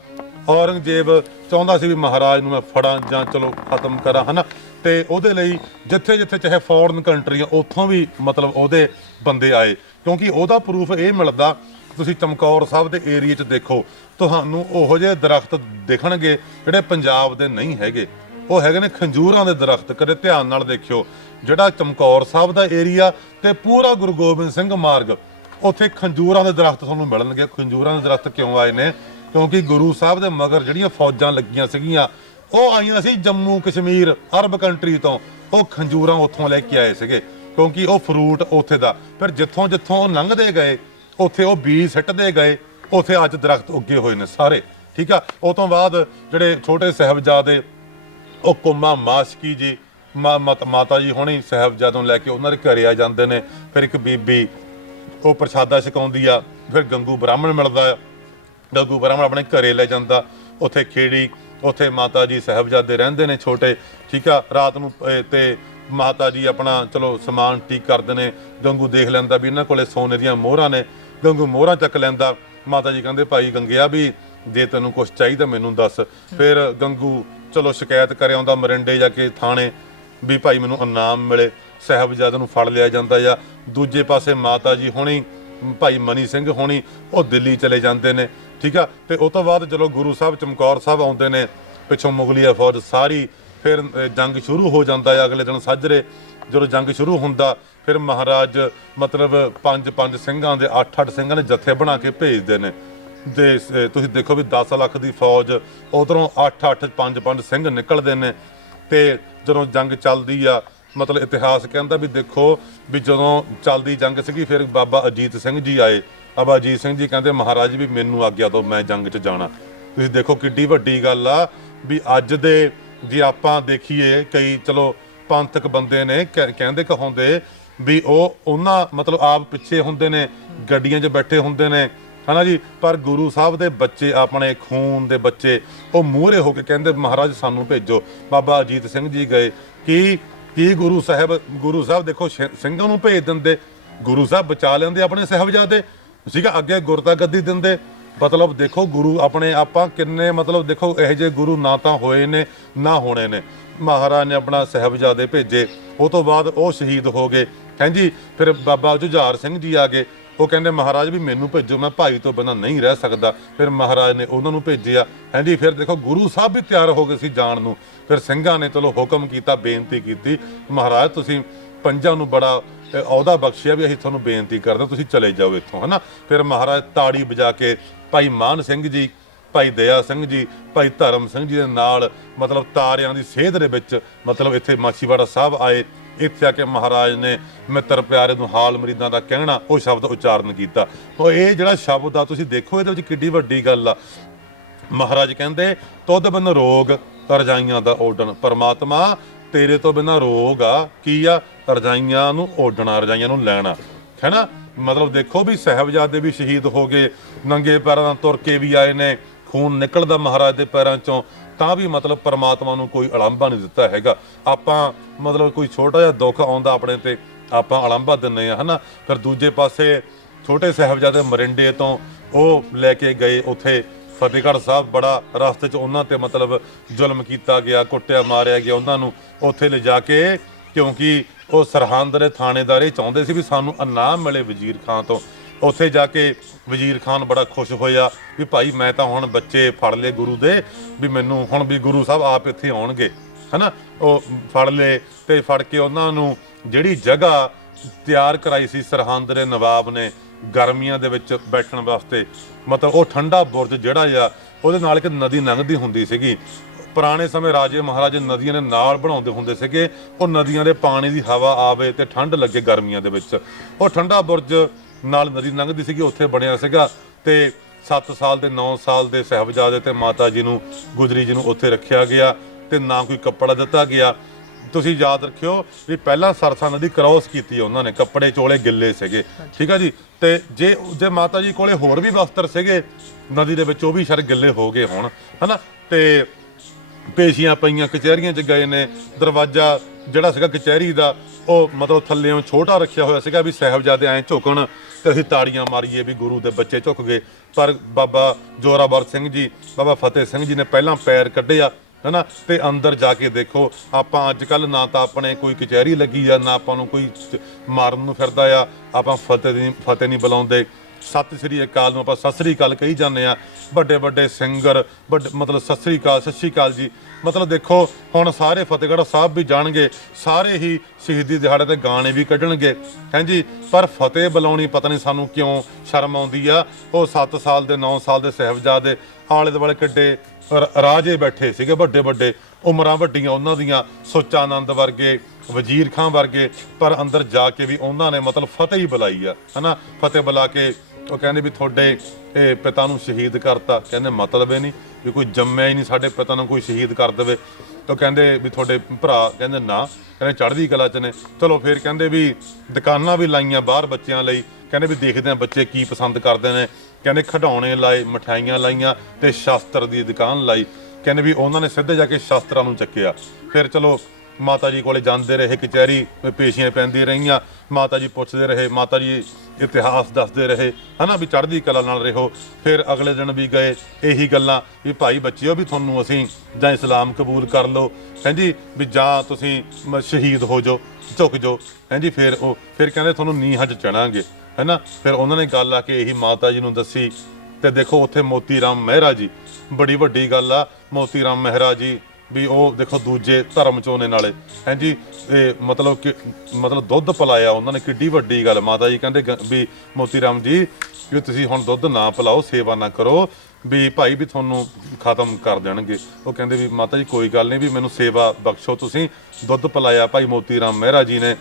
ਔਰੰਗਜ਼ੇਬ ਚਾਹੁੰਦਾ ਸੀ ਵੀ ਮਹਾਰਾਜ ਨੂੰ ਮੈਂ ਫੜਾਂ ਜਾਂ ਚਲੋ ਖਤਮ ਕਰਾਂ, ਹਨਾ? ਤੇ ਉਹਦੇ ਲਈ ਜਿੱਥੇ ਜਿੱਥੇ ਚਾਹੇ ਫੋਰਨ ਕੰਟਰੀਆਂ ਉੱਥੋਂ ਵੀ ਮਤਲਬ ਉਹਦੇ ਬੰਦੇ ਆਏ। ਕਿਉਂਕਿ ਉਹਦਾ ਪ੍ਰੂਫ ਇਹ ਮਿਲਦਾ, ਤੁਸੀਂ ਚਮਕੌਰ ਸਾਹਿਬ ਦੇ ਏਰੀਆ 'ਚ ਦੇਖੋ, ਤੁਹਾਨੂੰ ਉਹੋ ਜਿਹੇ ਦਰਖਤ ਦਿਖਣਗੇ ਜਿਹੜੇ ਪੰਜਾਬ ਦੇ ਨਹੀਂ ਹੈਗੇ। ਉਹ ਹੈਗੇ ਨੇ ਖੰਜੂਰਾਂ ਦੇ ਦਰਖਤ, ਕਦੇ ਧਿਆਨ ਨਾਲ ਦੇਖਿਓ। ਜਿਹੜਾ ਚਮਕੌਰ ਸਾਹਿਬ ਦਾ ਏਰੀਆ ਤੇ ਪੂਰਾ ਗੁਰੂ ਗੋਬਿੰਦ ਸਿੰਘ ਮਾਰਗ, ਉੱਥੇ ਖੰਜੂਰਾਂ ਦੇ ਦਰਖਤ ਤੁਹਾਨੂੰ ਮਿਲਣਗੇ। ਖੰਜੂਰਾਂ ਦੇ ਦਰਖਤ ਕਿਉਂ ਆਏ ਨੇ? ਕਿਉਂਕਿ ਗੁਰੂ ਸਾਹਿਬ ਦੇ ਮਗਰ ਜਿਹੜੀਆਂ ਫੌਜਾਂ ਲੱਗੀਆਂ ਸੀਗੀਆਂ, ਉਹ ਆਈਆਂ ਸੀ ਜੰਮੂ ਕਸ਼ਮੀਰ, ਅਰਬ ਕੰਟਰੀ ਤੋਂ। ਉਹ ਖੰਜੂਰਾਂ ਉੱਥੋਂ ਲੈ ਕੇ ਆਏ ਸੀਗੇ, ਕਿਉਂਕਿ ਉਹ ਫਰੂਟ ਉੱਥੇ ਦਾ। ਫਿਰ ਜਿੱਥੋਂ ਜਿੱਥੋਂ ਉਹ ਲੰਘਦੇ ਗਏ, ਉੱਥੇ ਉਹ ਬੀਜ ਸਿੱਟਦੇ ਗਏ, ਉੱਥੇ ਅੱਜ ਦਰਖਤ ਉੱਗੇ ਹੋਏ ਨੇ ਸਾਰੇ, ਠੀਕ ਆ? ਉਹ ਤੋਂ ਬਾਅਦ ਜਿਹੜੇ ਛੋਟੇ ਸਾਹਿਬਜ਼ਾਦੇ, ਉਹ ਕੁੰਮਾ ਮਾਸਕੀ ਜੀ, ਮਾ- ਮਾਤਾ ਮਾਤਾ ਜੀ ਹੁਣੀ ਸਾਹਿਬਜ਼ਾਦੋਂ ਲੈ ਕੇ ਉਹਨਾਂ ਦੇ ਘਰੇ ਆ ਜਾਂਦੇ ਨੇ। ਫਿਰ ਇੱਕ ਬੀਬੀ, ਉਹ ਪ੍ਰਸ਼ਾਦਾ ਛਕਾਉਂਦੀ ਆ, ਫਿਰ ਗੰਗੂ ਬ੍ਰਾਹਮਣ ਮਿਲਦਾ ਆ। ਗੰਗੂ ਬ੍ਰਾਹਮਣ ਆਪਣੇ ਘਰੇ ਲੈ ਜਾਂਦਾ। ਉੱਥੇ ਖੇੜੀ ਉੱਥੇ ਮਾਤਾ ਜੀ ਸਾਹਿਬਜ਼ਾਦੇ ਰਹਿੰਦੇ ਨੇ ਛੋਟੇ ਠੀਕ ਆ? ਰਾਤ ਨੂੰ ਅਹ, ਤੇ ਮਾਤਾ ਜੀ ਆਪਣਾ ਚਲੋ ਸਮਾਨ ਠੀਕ ਕਰਦੇ ਨੇ। ਗੰਗੂ ਦੇਖ ਲੈਂਦਾ ਵੀ ਇਹਨਾਂ ਕੋਲੇ ਸੋਨੇ ਦੀਆਂ ਮੋਹਰਾਂ ਨੇ। ਗੰਗੂ ਮੋਹਰਾਂ ਚੱਕ ਲੈਂਦਾ। ਮਾਤਾ ਜੀ ਕਹਿੰਦੇ ਭਾਈ ਗੰਗਿਆ ਵੀ ਜੇ ਤੈਨੂੰ ਕੁਝ ਚਾਹੀਦਾ ਮੈਨੂੰ ਦੱਸ। ਫਿਰ ਗੰਗੂ ਚਲੋ ਸ਼ਿਕਾਇਤ ਕਰੇ ਆਉਂਦਾ ਮਰਿੰਡੇ ਜਾ ਕੇ ਥਾਣੇ ਵੀ ਭਾਈ ਮੈਨੂੰ ਇਨਾਮ ਮਿਲੇ। ਸਾਹਿਬਜ਼ਾਦੇ ਨੂੰ ਫੜ ਲਿਆ ਜਾਂਦਾ ਜਾਂ ਦੂਜੇ ਪਾਸੇ ਮਾਤਾ ਜੀ ਹੋਣੀ ਭਾਈ ਮਨੀ ਸਿੰਘ ਹੋਣੀ ਉਹ ਦਿੱਲੀ ਚਲੇ ਜਾਂਦੇ ਨੇ। ਠੀਕ ਆ? ਤੇ ਉਸ ਤੋਂ ਬਾਅਦ ਚਲੋ ਗੁਰੂ ਸਾਹਿਬ, ਚਮਕੌਰ ਸਾਹਿਬ ਆਉਂਦੇ ਨੇ, ਪਿੱਛੋਂ ਮੁਗਲੀਆ ਫੌਜ ਸਾਰੀ ਫਿਰ ਜੰਗ ਸ਼ੁਰੂ ਹੋ ਜਾਂਦਾ ਹੈ। ਅਗਲੇ ਦਿਨ ਸਾਜਰੇ ਜਦੋਂ ਜੰਗ ਸ਼ੁਰੂ ਹੁੰਦਾ, ਫਿਰ ਮਹਾਰਾਜ ਮਤਲਬ ਪੰਜ ਪੰਜ ਸਿੰਘਾਂ ਦੇ ਅੱਠ ਅੱਠ ਸਿੰਘਾਂ ਦੇ ਜਥੇ ਬਣਾ ਕੇ ਭੇਜਦੇ ਨੇ। ਦੇ ਤੁਸੀਂ ਦੇਖੋ ਵੀ 10 ਲੱਖ ਦੀ ਫੌਜ ਉਧਰੋਂ 8 8 5 5 ਸਿੰਘ ਨਿਕਲਦੇ ਨੇ। ਤੇ ਜਦੋਂ ਜੰਗ ਚੱਲਦੀ ਆ, ਮਤਲਬ ਇਤਿਹਾਸ ਕਹਿੰਦਾ ਵੀ ਦੇਖੋ ਵੀ ਜਦੋਂ ਚੱਲਦੀ ਜੰਗ ਸੀਗੀ, ਫਿਰ ਬਾਬਾ ਅਜੀਤ ਸਿੰਘ ਜੀ ਆਏ। ਬਾਬਾ ਅਜੀਤ ਸਿੰਘ ਜੀ ਕਹਿੰਦੇ, ਮਹਾਰਾਜ ਵੀ ਮੈਨੂੰ ਆਗਿਆ ਦਿਓ, ਮੈਂ ਜੰਗ 'ਚ ਜਾਣਾ। ਤੁਸੀਂ ਦੇਖੋ ਕਿੱਡੀ ਵੱਡੀ ਗੱਲ ਆ ਵੀ ਅੱਜ ਦੇ ਜੇ ਆਪਾਂ ਦੇਖੀਏ, ਕਈ ਚਲੋ ਪੰਥਕ ਬੰਦੇ ਨੇ ਕਹਿ- ਕਹਿੰਦੇ ਕਹਾਉਂਦੇ ਵੀ ਉਹ ਉਹਨਾਂ ਮਤਲਬ ਆਪ ਪਿੱਛੇ ਹੁੰਦੇ ਨੇ, ਗੱਡੀਆਂ 'ਚ ਬੈਠੇ ਹੁੰਦੇ ਨੇ। ਹਨਾ ਜੀ? ਪਰ ਗੁਰੂ ਸਾਹਿਬ ਦੇ ਬੱਚੇ, ਆਪਣੇ ਖੂਨ ਦੇ ਬੱਚੇ, ਉਹ ਮੂਹਰੇ ਹੋ ਕੇ ਕਹਿੰਦੇ, ਮਹਾਰਾਜ ਸਾਨੂੰ ਭੇਜੋ। ਬਾਬਾ ਅਜੀਤ ਸਿੰਘ ਜੀ ਗਏ। ਕੀ ਕੀ ਗੁਰੂ ਸਾਹਿਬ ਗੁਰੂ ਸਾਹਿਬ ਦੇਖੋ, ਸ਼ਿ- ਸਿੰਘਾਂ ਨੂੰ ਭੇਜ ਦਿੰਦੇ। ਗੁਰੂ ਸਾਹਿਬ ਬਚਾ ਲੈਂਦੇ ਆਪਣੇ ਸਾਹਿਬਜ਼ਾਦੇ। ਸੀਗਾ, ਅੱਗੇ ਗੁਰਤਾ ਗੱਦੀ ਦਿੰਦੇ। ਮਤਲਬ ਦੇਖੋ ਗੁਰੂ ਆਪਣੇ ਆਪਾਂ ਕਿੰਨੇ, ਮਤਲਬ ਦੇਖੋ ਇਹੋ ਜਿਹੇ ਗੁਰੂ ਨਾ ਤਾਂ ਹੋਏ ਨੇ, ਨਾ ਹੋਣੇ ਨੇ। ਮਹਾਰਾਜ ਨੇ ਆਪਣਾ ਸਾਹਿਬਜ਼ਾਦੇ ਭੇਜੇ, ਉਹ ਤੋਂ ਬਾਅਦ ਉਹ ਸ਼ਹੀਦ ਹੋ ਗਏ। ਹਾਂਜੀ ਫਿਰ ਬਾਬਾ ਜੁਝਾਰ ਸਿੰਘ ਜੀ ਆ ਗਏ। ਉਹ ਕਹਿੰਦੇ, ਮਹਾਰਾਜ ਵੀ ਮੈਨੂੰ ਭੇਜੋ, ਮੈਂ ਭਾਈ ਤੋਂ ਬਿਨਾਂ ਨਹੀਂ ਰਹਿ ਸਕਦਾ। ਫਿਰ ਮਹਾਰਾਜ ਨੇ ਉਹਨਾਂ ਨੂੰ ਭੇਜਿਆ। ਹਾਂਜੀ ਫਿਰ ਦੇਖੋ ਗੁਰੂ ਸਾਹਿਬ ਵੀ ਤਿਆਰ ਹੋ ਗਏ ਸੀ ਜਾਣ ਨੂੰ। ਫਿਰ ਸਿੰਘਾਂ ਨੇ ਚਲੋ ਹੁਕਮ ਕੀਤਾ, ਬੇਨਤੀ ਕੀਤੀ, ਮਹਾਰਾਜ, ਤੁਸੀਂ ਪੰਜਾਂ ਨੂੰ ਬੜਾ ਅਹੁਦਾ ਬਖਸ਼ਿਆ ਵੀ ਅਸੀਂ ਤੁਹਾਨੂੰ ਬੇਨਤੀ ਕਰਦੇ ਹਾਂ, ਤੁਸੀਂ ਚਲੇ ਜਾਓ ਇੱਥੋਂ ਹਨਾ? ਫਿਰ ਮਹਾਰਾਜ ਤਾੜੀ ਵਜਾ ਕੇ ਭਾਈ ਮਾਨ ਸਿੰਘ ਜੀ ਭਾਈ ਦਇਆ ਸਿੰਘ ਜੀ ਭਾਈ ਧਰਮ ਸਿੰਘ ਜੀ ਦੇ ਨਾਲ ਮਤਲਬ ਤਾਰਿਆਂ ਦੀ ਸੇਧ ਦੇ ਵਿੱਚ ਮਤਲਬ ਇੱਥੇ ਮਾਛੀਵਾੜਾ ਸਾਹਿਬ ਆਏ ਇੱਥੇ ਆ ਕੇ ਮਹਾਰਾਜ ਨੇ ਮਿੱਤਰ ਪਿਆਰੇ ਨੂੰ ਹਾਲ ਮਰੀਦਾਂ ਦਾ ਕਹਿਣਾ ਉਹ ਸ਼ਬਦ ਉਚਾਰਨ ਕੀਤਾ। ਉਹ ਇਹ ਜਿਹੜਾ ਸ਼ਬਦ ਆ ਤੁਸੀਂ ਦੇਖੋ ਇਹਦੇ ਵਿੱਚ ਕਿੱਡੀ ਵੱਡੀ ਗੱਲ ਆ। ਮਹਾਰਾਜ ਕਹਿੰਦੇ ਤੁਧ ਬਿਨ ਰੋਗ ਰਜਾਈਆਂ ਦਾ ਓਡਣ ਪਰਮਾਤਮਾ ਤੇਰੇ ਤੋਂ ਬਿਨਾ ਰੋਗ ਆ, ਕੀ ਆ? ਰਜਾਈਆਂ ਨੂੰ ਓਡਣਾ ਰਜਾਈਆਂ ਨੂੰ ਲੈਣਾ। ਹੈਨਾ? ਮਤਲਬ ਦੇਖੋ ਵੀ ਸਾਹਿਬਜ਼ਾਦੇ ਵੀ ਸ਼ਹੀਦ ਹੋ ਗਏ, ਨੰਗੇ ਪੈਰਾਂ ਨਾਲ ਤੁਰ ਕੇ ਵੀ ਆਏ ਨੇ, ਖੂਨ ਨਿਕਲਦਾ ਮਹਾਰਾਜ ਦੇ ਪੈਰਾਂ ਚੋਂ, ਤਾਂ ਵੀ ਮਤਲਬ ਪਰਮਾਤਮਾ ਨੂੰ ਕੋਈ ਅਲੰਭਾ ਨਹੀਂ ਦਿੱਤਾ ਹੈਗਾ। ਆਪਾਂ ਮਤਲਬ ਕੋਈ ਛੋਟਾ ਜਿਹਾ ਦੁੱਖ ਆਉਂਦਾ ਆਪਣੇ ਤੇ, ਆਪਾਂ ਅਲੰਭਾ ਦਿੰਨੇ ਆ ਹਨਾ? ਫਿਰ ਦੂਜੇ ਪਾਸੇ ਛੋਟੇ ਸਾਹਿਬਜ਼ਾਦੇ ਮਰਿੰਡੇ ਤੋਂ ਉਹ ਲੈ ਕੇ ਗਏ ਉੱਥੇ ਫਤਿਹਗੜ੍ਹ ਸਾਹਿਬ ਬੜਾ ਰਸਤੇ 'ਚ ਉਹਨਾਂ ਤੇ ਮਤਲਬ ਜ਼ੁਲਮ ਕੀਤਾ ਗਿਆ, ਕੁੱਟਿਆ, ਮਾਰਿਆ ਗਿਆ। ਉਹਨਾਂ ਨੂੰ ਉੱਥੇ ਲਿਜਾ ਕੇ ਕਿਉਂਕਿ ਉਹ ਸਰਹੰਦ ਦੇ ਥਾਣੇਦਾਰ ਇਹ ਚਾਹੁੰਦੇ ਸੀ ਵੀ ਸਾਨੂੰ ਇਨਾਮ ਮਿਲੇ ਵਜ਼ੀਰ ਖਾਨ ਤੋਂ। ਉੱਥੇ ਜਾ ਕੇ ਵਜ਼ੀਰ ਖਾਨ ਬੜਾ ਖੁਸ਼ ਹੋਇਆ ਵੀ ਭਾਈ ਮੈਂ ਤਾਂ ਹੁਣ ਬੱਚੇ ਫੜ ਲਏ ਗੁਰੂ ਦੇ, ਵੀ ਮੈਨੂੰ ਹੁਣ ਵੀ ਗੁਰੂ ਸਾਹਿਬ ਆਪ ਇੱਥੇ ਆਉਣਗੇ। ਹਨਾ? ਉਹ ਫੜ ਲਏ ਤੇ ਫੜ ਕੇ ਉਹਨਾਂ ਨੂੰ ਜਿਹੜੀ ਜਗ੍ਹਾ ਤਿਆਰ ਕਰਾਈ ਸੀ, ਸਰਹੰਦ ਦੇ ਨਵਾਬ ਨੇ ਗਰਮੀਆਂ ਦੇ ਵਿੱਚ ਬੈਠਣ ਵਾਸਤੇ। ਮਤਲਬ ਉਹ ਠੰਡਾ ਬੁਰਜ ਜਿਹੜਾ ਆ, ਉਹਦੇ ਨਾਲ ਇੱਕ ਨਦੀ ਲੰਘਦੀ ਹੁੰਦੀ ਸੀਗੀ। ਪੁਰਾਣੇ ਸਮੇਂ ਰਾਜੇ ਮਹਾਰਾਜੇ ਨਦੀਆਂ ਦੇ ਨਾਲ ਬਣਾਉਂਦੇ ਹੁੰਦੇ ਸੀਗੇ। ਉਹ ਨਦੀਆਂ ਦੇ ਪਾਣੀ ਦੀ ਹਵਾ ਆਵੇ ਤੇ ਠੰਡ ਲੱਗੇ ਗਰਮੀਆਂ ਦੇ ਵਿੱਚ। ਉਹ ਠੰਡਾ ਬੁਰਜ ਨਾਲ ਨਦੀ ਲੰਘਦੀ ਸੀਗੀ, ਉੱਥੇ ਬਣਿਆ ਸੀਗਾ ਤੇ 7 ਸਾਲ ਦੇ 9 ਸਾਲ ਦੇ ਸਾਹਿਬਜ਼ਾਦੇ ਤੇ ਮਾਤਾ ਜੀ ਨੂੰ, ਗੁਜਰੀ ਜੀ ਨੂੰ ਉੱਥੇ ਰੱਖਿਆ ਗਿਆ ਤੇ ਨਾ ਕੋਈ ਕੱਪੜਾ ਦਿੱਤਾ ਗਿਆ। ਤੁਸੀਂ ਯਾਦ ਰੱਖਿਓ ਵੀ ਪਹਿਲਾਂ ਸਰਸਾ ਨਦੀ ਕ੍ਰਾਸ ਕੀਤੀ ਉਹਨਾਂ ਨੇ ਕੱਪੜੇ ਚੋਲੇ ਗਿੱਲੇ ਸੀਗੇ। ਠੀਕ ਆ ਜੀ? ਤੇ ਜੇ ਜੇ ਮਾਤਾ ਜੀ ਕੋਲੇ ਹੋਰ ਵੀ ਵਸਤਰ ਸੀਗੇ ਨਦੀ ਦੇ ਵਿੱਚ ਉਹ ਵੀ ਸ਼ਰ ਗਿੱਲੇ ਹੋ ਗਏ ਹੁਣ ਹਨਾ? ਤੇ ਪੇਸ਼ੀਆਂ ਪਈਆਂ ਕਚਹਿਰੀਆਂ 'ਚ ਗਏ ਨੇ ਦਰਵਾਜ਼ਾ ਜਿਹੜਾ ਸੀਗਾ ਕਚਹਿਰੀ ਦਾ ਉਹ ਮਤਲਬ ਥੱਲੇੋਂ ਛੋਟਾ ਰੱਖਿਆ ਹੋਇਆ ਸੀਗਾ ਵੀ ਸਾਹਿਬਜ਼ਾਦੇ ਐਂ ਝੁਕਣ ਤੇ ਅਸੀਂ ਤਾੜੀਆਂ ਮਾਰੀਏ ਵੀ ਗੁਰੂ ਦੇ ਬੱਚੇ ਝੁਕ ਗਏ। ਪਰ ਬਾਬਾ ਜੋਰਾਵਰ ਸਿੰਘ ਜੀ ਬਾਬਾ ਫਤਿਹ ਸਿੰਘ ਜੀ ਨੇ ਪਹਿਲਾਂ ਪੈਰ ਕੱਢਿਆ ਹਨਾ? ਤੇ ਅੰਦਰ ਜਾ ਕੇ ਦੇਖੋ, ਆਪਾਂ ਅੱਜ ਕੱਲ ਨਾ ਤਾਂ ਆਪਣੇ ਕੋਈ ਕਚਹਿਰੀ ਲੱਗੀ ਆ, ਨਾ ਆਪਾਂ ਨੂੰ ਕੋਈ ਮਾਰਨ ਨੂੰ ਫਿਰਦਾ ਆ, ਆਪਾਂ ਫਤਿਹ ਨਹੀਂ ਫਤਿਹ ਨਹੀਂ ਬੁਲਾਉਂਦੇ। ਸਤਿ ਸ੍ਰੀ ਅਕਾਲ ਨੂੰ ਆਪਾਂ ਸਤਿ ਸ੍ਰੀ ਅਕਾਲ ਕਹੀ ਜਾਂਦੇ ਆ। ਵੱਡੇ ਵੱਡੇ ਸਿੰਗਰ, ਵੱਡੇ, ਮਤਲਬ ਸਤਿ ਸ੍ਰੀ ਅਕਾਲ, ਸਤਿ ਸ੍ਰੀ ਅਕਾਲ ਜੀ। ਮਤਲਬ ਦੇਖੋ, ਹੁਣ ਸਾਰੇ ਫਤਿਹਗੜ੍ਹ ਸਾਹਿਬ ਵੀ ਜਾਣਗੇ, ਸਾਰੇ ਹੀ ਸ਼ਹੀਦੀ ਦਿਹਾੜੇ ਤੇ ਗਾਣੇ ਵੀ ਕੱਢਣਗੇ। ਹਾਂਜੀ ਪਰ ਫਤਿਹ ਬੁਲਾਉਣੀ ਪਤਾ ਨਹੀਂ ਸਾਨੂੰ ਕਿਉਂ ਸ਼ਰਮ ਆਉਂਦੀ ਆ। ਉਹ 7 ਸਾਲ ਦੇ 9 ਸਾਲ ਦੇ ਸਾਹਿਬਜ਼ਾਦੇ ਆਲੇ ਦੁਆਲੇ ਕਿੱਡੇ ਰ- ਰਾਜੇ ਬੈਠੇ ਸੀਗੇ, ਵੱਡੇ ਵੱਡੇ ਉਮਰਾਂ ਵੱਡੀਆਂ ਉਹਨਾਂ ਦੀਆਂ, ਸੁੱਚਾਨੰਦ ਵਰਗੇ, ਵਜ਼ੀਰ ਖਾਂ ਵਰਗੇ, ਪਰ ਅੰਦਰ ਜਾ ਕੇ ਵੀ ਉਹਨਾਂ ਨੇ ਮਤਲਬ ਫਤਿਹ ਹੀ ਬੁਲਾਈ ਆ, ਹਨਾ? ਫਤਿਹ ਬੁਲਾ ਕੇ ਉਹ ਕਹਿੰਦੇ ਵੀ ਤੁਹਾਡੇ ਇਹ ਪਿਤਾ ਨੂੰ ਸ਼ਹੀਦ ਕਰਤਾ। ਕਹਿੰਦੇ ਮਤਲਬ ਇਹ ਨਹੀਂ ਵੀ ਕੋਈ ਜੰਮਿਆ ਹੀ ਨਹੀਂ, ਸਾਡੇ ਪਿਤਾ ਨੂੰ ਕੋਈ ਸ਼ਹੀਦ ਕਰ ਦੇਵੇ। ਤਾਂ ਕਹਿੰਦੇ ਵੀ ਤੁਹਾਡੇ ਭਰਾ ਕਹਿੰਦੇ ਨਾ, ਕਹਿੰਦੇ ਚੜ੍ਹਦੀ ਕਲਾ ਚ ਨੇ। ਚਲੋ ਫਿਰ ਕਹਿੰਦੇ ਵੀ ਦੁਕਾਨਾਂ ਵੀ ਲਾਈਆਂ ਬਾਹਰ ਬੱਚਿਆਂ ਲਈ, ਕਹਿੰਦੇ ਵੀ ਦੇਖਦੇ ਆ ਬੱਚੇ ਕੀ ਪਸੰਦ ਕਰਦੇ ਨੇ। ਕਹਿੰਦੇ ਖਿਡੌਣੇ ਲਾਏ ਮਠਾਈਆਂ ਲਾਈਆਂ ਤੇ ਸ਼ਾਸਤਰ ਦੀ ਦੁਕਾਨ ਲਾਈ। ਕਹਿੰਦੇ ਵੀ ਉਹਨਾਂ ਨੇ ਸਿੱਧੇ ਜਾ ਕੇ ਸ਼ਾਸਤਰਾਂ ਨੂੰ ਚੱਕਿਆ। ਫਿਰ ਚਲੋ ਮਾਤਾ ਜੀ ਕੋਲੇ ਜਾਂਦੇ ਰਹੇ, ਕਚਹਿਰੀ ਪੇਸ਼ੀਆਂ ਪੈਂਦੀਆਂ ਰਹੀਆਂ। ਮਾਤਾ ਜੀ ਪੁੱਛਦੇ ਰਹੇ, ਮਾਤਾ ਜੀ ਇਤਿਹਾਸ ਦੱਸਦੇ ਰਹੇ, ਹਨਾ ਵੀ ਚੜ੍ਹਦੀ ਕਲਾ ਨਾਲ ਰਹੋ। ਫਿਰ ਅਗਲੇ ਦਿਨ ਵੀ ਗਏ, ਇਹੀ ਗੱਲਾਂ ਵੀ ਭਾਈ ਬੱਚਿਓ ਵੀ ਤੁਹਾਨੂੰ ਅਸੀਂ ਜਾਂ ਇਸਲਾਮ ਕਬੂਲ ਕਰ ਲਓ। ਹਾਂਜੀ ਵੀ ਜਾਂ ਤੁਸੀਂ ਸ਼ਹੀਦ ਹੋ ਜਾਓ, ਝੁਕ ਜਾਓ। ਹਾਂਜੀ ਫਿਰ ਉਹ, ਫਿਰ ਕਹਿੰਦੇ ਤੁਹਾਨੂੰ ਨੀਹਾਂ 'ਚ ਚੜਾਂਗੇ ਹੈਨਾ। ਫਿਰ ਉਹਨਾਂ ਨੇ ਗੱਲ ਆ ਕੇ ਇਹੀ ਮਾਤਾ ਜੀ ਨੂੰ ਦੱਸੀ, ਤੇ ਦੇਖੋ ਉੱਥੇ ਮੋਤੀ ਰਾਮ ਮਹਿਰਾ ਜੀ, ਬੜੀ ਵੱਡੀ ਗੱਲ ਆ। ਮੋਤੀ ਰਾਮ ਮਹਿਰਾ ਜੀ ਵੀ ਉਹ ਦੇਖੋ ਦੂਜੇ ਧਰਮ ਚੋਂ ਨੇ ਨਾਲੇ। ਹਾਂਜੀ, ਇਹ ਮਤਲਬ ਕਿ ਮਤਲਬ ਦੁੱਧ ਪਿਲਾਇਆ, ਉਹਨਾਂ ਨੇ ਕਿੱਡੀ ਵੱਡੀ ਗੱਲ। ਮਾਤਾ ਜੀ ਕਹਿੰਦੇ ਗ- ਵੀ ਮੋਤੀ ਰਾਮ ਜੀ, ਵੀ ਤੁਸੀਂ ਹੁਣ ਦੁੱਧ ਨਾ ਪਿਲਾਓ, ਸੇਵਾ ਨਾ ਕਰੋ, ਵੀ ਭਾਈ ਵੀ ਤੁਹਾਨੂੰ ਖਤਮ ਕਰ ਦੇਣਗੇ। ਉਹ ਕਹਿੰਦੇ ਵੀ ਮਾਤਾ ਜੀ ਕੋਈ ਗੱਲ ਨਹੀਂ ਵੀ ਮੈਨੂੰ ਸੇਵਾ ਬਖਸ਼ੋ ਤੁਸੀਂ। ਦੁੱਧ ਪਿਲਾਇਆ ਭਾਈ ਮੋਤੀ ਰਾਮ ਮਹਿਰਾ ਜੀ ਨੇ।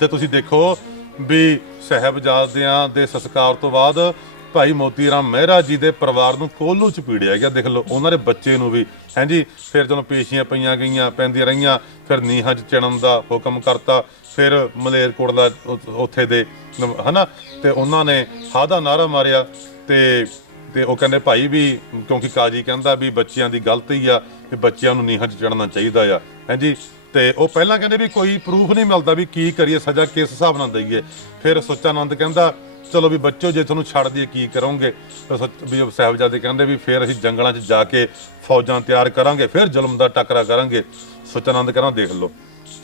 ਤੇ ਤੁਸੀਂ ਦੇਖੋ ਵੀ ਸਾਹਿਬਜ਼ਾਦਿਆਂ ਦੇ ਸੰਸਕਾਰ ਤੋਂ ਬਾਅਦ ਭਾਈ ਮੋਤੀ ਰਾਮ ਮਹਿਰਾ ਜੀ ਦੇ ਪਰਿਵਾਰ ਨੂੰ ਕੋਲੂ ਚ ਪੀੜਿਆ ਗਿਆ, ਦੇਖ ਲਓ, ਉਹਨਾਂ ਦੇ ਬੱਚੇ ਨੂੰ ਵੀ। ਹਾਂਜੀ, ਫਿਰ ਜਦੋਂ ਪੇਸ਼ੀਆਂ ਪਈਆਂ ਗਈਆਂ, ਪੈਂਦੀਆਂ ਰਹੀਆਂ, ਫਿਰ ਨੀਹਾਂ 'ਚ ਚਿਣਨ ਦਾ ਹੁਕਮ ਕਰਤਾ, ਫਿਰ ਮਲੇਰਕੋਟਲਾ ਉ- ਉੱਥੇ ਦੇ ਨ- ਹਨਾ? ਤੇ ਉਹਨਾਂ ਨੇ ਹਾਂ ਦਾ ਨਾਰਾ ਮਾਰਿਆ ਤੇ ਤੇ ਉਹ ਕਹਿੰਦੇ, ਭਾਈ ਵੀ, ਕਿਉਂਕਿ ਕਾਜੀ ਕਹਿੰਦਾ ਵੀ ਬੱਚਿਆਂ ਦੀ ਗਲਤੀ ਆ, ਵੀ ਬੱਚਿਆਂ ਨੂੰ ਨੀਹਾਂ 'ਚ ਚੜਨਾ ਚਾਹੀਦਾ ਆ। ਹਾਂਜੀ, ਤੇ ਉਹ ਪਹਿਲਾਂ ਕਹਿੰਦੇ ਵੀ ਕੋਈ ਪ੍ਰੂਫ ਨਹੀਂ ਮਿਲਦਾ ਵੀ ਕੀ ਕਰੀਏ, ਸਜ਼ਾ ਕਿਸ ਹਿਸਾਬ ਨਾਲ ਦਈਏ। ਫਿਰ ਸੁੱਚਾਨੰਦ ਕਹਿੰਦਾ ਚਲੋ ਵੀ ਬੱਚੋ, ਜੇ ਤੁਹਾਨੂੰ ਛੱਡ ਦਈਏ, ਕੀ ਕਰੋਗੇ? ਫਿਰ ਸੱਚ ਵੀ ਉਹ ਸਾਹਿਬਜ਼ਾਦੇ ਕਹਿੰਦੇ ਵੀ ਫਿਰ ਅਸੀਂ ਜੰਗਲਾਂ 'ਚ ਜਾ ਕੇ ਫੌਜਾਂ ਤਿਆਰ ਕਰਾਂਗੇ, ਫਿਰ ਜ਼ੁਲਮ ਦਾ ਟੱਕਰਾ ਕਰਾਂਗੇ। ਸੁੱਚਾਨੰਦ ਕਹਿੰਦਾ, ਦੇਖ ਲਓ।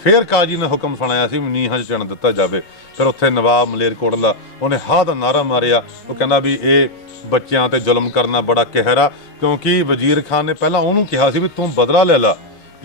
ਫਿਰ ਕਾਜੀ ਨੇ ਹੁਕਮ ਸੁਣਾਇਆ ਸੀ, ਵੀ ਨੀਹਾਂ 'ਚ ਚਿਣ ਦਿੱਤਾ ਜਾਵੇ। ਫਿਰ ਉੱਥੇ ਨਵਾਬ ਮਲੇਰਕੋਟਲਾ, ਉਹਨੇ ਹਾਂ ਦਾ ਨਾਰਾ ਮਾਰਿਆ। ਉਹ ਕਹਿੰਦਾ ਵੀ ਇਹ ਬੱਚਿਆਂ ਤੇ ਜ਼ੁਲਮ ਕਰਨਾ ਬੜਾ ਕਹਿਰ ਆ ਕਿਉਂਕਿ ਵਜ਼ੀਰ ਖਾਨ ਨੇ ਪਹਿਲਾਂ ਉਹਨੂੰ ਕਿਹਾ ਸੀ ਵੀ ਤੂੰ ਬਦਲਾ ਲੈ ਲਾ,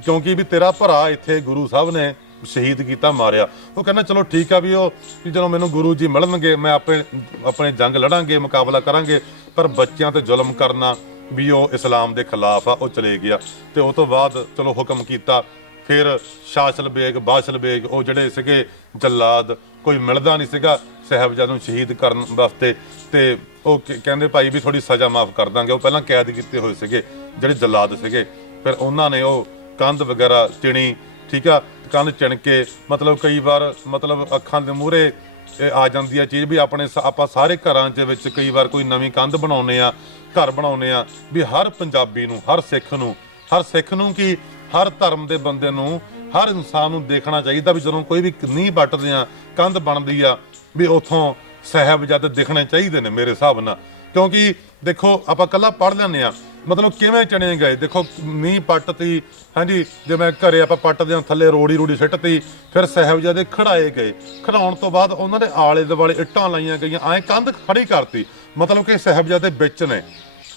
ਕਿਉਂਕਿ ਵੀ ਤੇਰਾ ਭਰਾ ਇੱਥੇ ਗੁਰੂ ਸਾਹਿਬ ਨੇ ਸ਼ਹੀਦ ਕੀਤਾ, ਮਾਰਿਆ। ਉਹ ਕਹਿੰਦਾ, ਚਲੋ ਠੀਕ ਆ ਵੀ ਉਹ, ਵੀ ਜਦੋਂ ਮੈਨੂੰ ਗੁਰੂ ਜੀ ਮਿਲਣਗੇ, ਮੈਂ ਆਪਣੇ ਆਪਣੇ ਜੰਗ ਲੜਾਂਗੇ, ਮੁਕਾਬਲਾ ਕਰਾਂਗੇ, ਪਰ ਬੱਚਿਆਂ ਤੇ ਜ਼ੁਲਮ ਕਰਨਾ ਵੀ ਉਹ ਇਸਲਾਮ ਦੇ ਖਿਲਾਫ ਆ, ਉਹ ਚਲੇ ਗਿਆ। ਤੇ ਉਹ ਤੋਂ ਬਾਅਦ ਚਲੋ ਹੁਕਮ ਕੀਤਾ, ਫਿਰ ਸ਼ਾਸਲ ਬੇਗ, ਬਾਸ਼ਲ ਬੇਗ, ਉਹ ਜਿਹੜੇ ਸੀਗੇ ਜੱਲਾਦ, ਕੋਈ ਮਿਲਦਾ ਨਹੀਂ ਸੀਗਾ ਸਾਹਿਬਜ਼ਾਦੇ ਨੂੰ ਸ਼ਹੀਦ ਕਰਨ ਵਾਸਤੇ। ਤੇ ਉਹ ਕਹਿੰਦੇ, ਭਾਈ ਵੀ ਥੋੜੀ ਸਜ਼ਾ ਮਾਫ ਕਰ ਦਾਂਗੇ। ਉਹ ਪਹਿਲਾਂ ਕੈਦ ਕੀਤੇ ਹੋਏ ਸੀਗੇ, ਜਿਹੜੇ ਜੱਲਾਦ ਸੀਗੇ। ਫਿਰ ਉਹਨਾਂ ਨੇ ਉਹ ਕੰਧ ਵਗੈਰਾ ਚਿਣੀ, ਠੀਕ ਆ ਕੰਧ ਚਿਣਕੇ ਮਤਲਬ ਕਈ ਵਾਰ, ਮਤਲਬ ਅੱਖਾਂ ਦੇ ਮੂਹਰੇ ਇਹ ਆ ਜਾਂਦੀ ਆ ਚੀਜ਼ ਵੀ ਆਪਣੇ ਸ- ਆਪਾਂ ਸਾਰੇ ਘਰਾਂ ਦੇ ਵਿੱਚ ਕਈ ਵਾਰ ਕੋਈ ਨਵੀਂ ਕੰਧ ਬਣਾਉਨੇ ਆ, ਘਰ ਬਣਾਉਨੇ ਆ, ਵੀ ਹਰ ਪੰਜਾਬੀ ਨੂੰ, ਹਰ ਸਿੱਖ ਨੂੰ, ਹਰ ਸਿੱਖ ਨੂੰ ਕੀ ਹਰ ਧਰਮ ਦੇ ਬੰਦੇ ਨੂੰ, ਹਰ ਇਨਸਾਨ ਨੂੰ ਦੇਖਣਾ ਚਾਹੀਦਾ ਵੀ ਜਦੋਂ ਕੋਈ ਵੀ ਨੀਂਹ ਵੱਟਦੇ ਆ, ਕੰਧ ਬਣਦੀ ਆ, ਵੀ ਉਥੋਂ ਸਾਹਿਬਜ਼ਾਦੇ ਦਿਖਣੇ ਚਾਹੀਦੇ ਨੇ ਮੇਰੇ ਹਿਸਾਬ ਨਾਲ। ਕਿਉਂਕਿ ਦੇਖੋ, ਆਪਾਂ ਕੱਲਾ ਪੜ੍ਹ ਲੈਂਦੇ ਆ ਮਤਲਬ ਕਿਵੇਂ ਚਣੇ ਗਏ? ਦੇਖੋ, ਮੀਂਹ ਪੱਟ ਤੀ ਹਾਂਜੀ, ਜਿਵੇਂ ਘਰੇ ਆਪਾਂ ਪੱਟਦੇ ਹਾਂ, ਥੱਲੇ ਰੋੜੀ ਰੋੜੀ ਸਿੱਟਤੀ, ਫਿਰ ਸਾਹਿਬਜ਼ਾਦੇ ਖੜਾਏ ਗਏ। ਖੜਾਉਣ ਤੋਂ ਬਾਅਦ ਉਹਨਾਂ ਦੇ ਆਲੇ ਦੁਆਲੇ ਇੱਟਾਂ ਲਾਈਆਂ ਗਈਆਂ, ਐਂ ਕੰਧ ਖੜੀ ਕਰਤੀ। ਮਤਲਬ ਕਿ ਸਾਹਿਬਜ਼ਾਦੇ ਵਿੱਚ ਨੇ।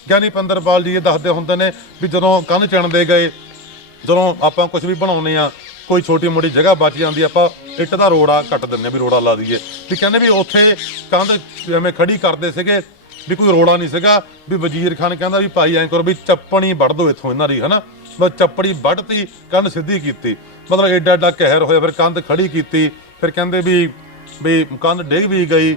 ਗਿਆਨੀ ਪੰਦਰਪਾਲ ਜੀ ਇਹ ਦੱਸਦੇ ਹੁੰਦੇ ਨੇ ਵੀ ਜਦੋਂ ਕੰਧ ਚਣਦੇ ਗਏ, ਜਦੋਂ ਆਪਾਂ ਕੁਝ ਵੀ ਬਣਾਉਨੇ ਆ ਕੋਈ ਛੋਟੀ ਮੋਟੀ ਜਗ੍ਹਾ ਬਚ ਜਾਂਦੀ, ਆਪਾਂ ਇੱਟ ਦਾ ਰੋੜਾ ਕੱਟ ਦਿੰਨੇ ਵੀ ਰੋੜਾ ਲਾ ਦਈਏ। ਵੀ ਕਹਿੰਦੇ ਵੀ ਉੱਥੇ ਕੰਧ ਐਵੇਂ ਖੜੀ ਕਰਦੇ ਸੀਗੇ ਵੀ ਕੋਈ ਰੋੜਾ ਨਹੀਂ ਸੀਗਾ, ਵੀ ਵਜ਼ੀਰ ਖਾਨ ਕਹਿੰਦਾ ਵੀ ਭਾਈ ਐਂ ਕਰੋ ਵੀ ਚੱਪਣੀ ਵੱਢ ਦੋ ਇੱਥੋਂ ਇਹਨਾਂ ਦੀ, ਹਨਾ? ਬਸ ਚੱਪੜੀ ਵੱਢਤੀ, ਕੰਧ ਸਿੱਧੀ ਕੀਤੀ। ਮਤਲਬ ਐਡਾ ਐਡਾ ਕਹਿਰ ਹੋਇਆ, ਫਿਰ ਕੰਧ ਖੜੀ ਕੀਤੀ, ਫਿਰ ਕਹਿੰਦੇ ਵੀ ਵੀ ਕੰਧ ਡਿੱਗ ਵੀ ਗਈ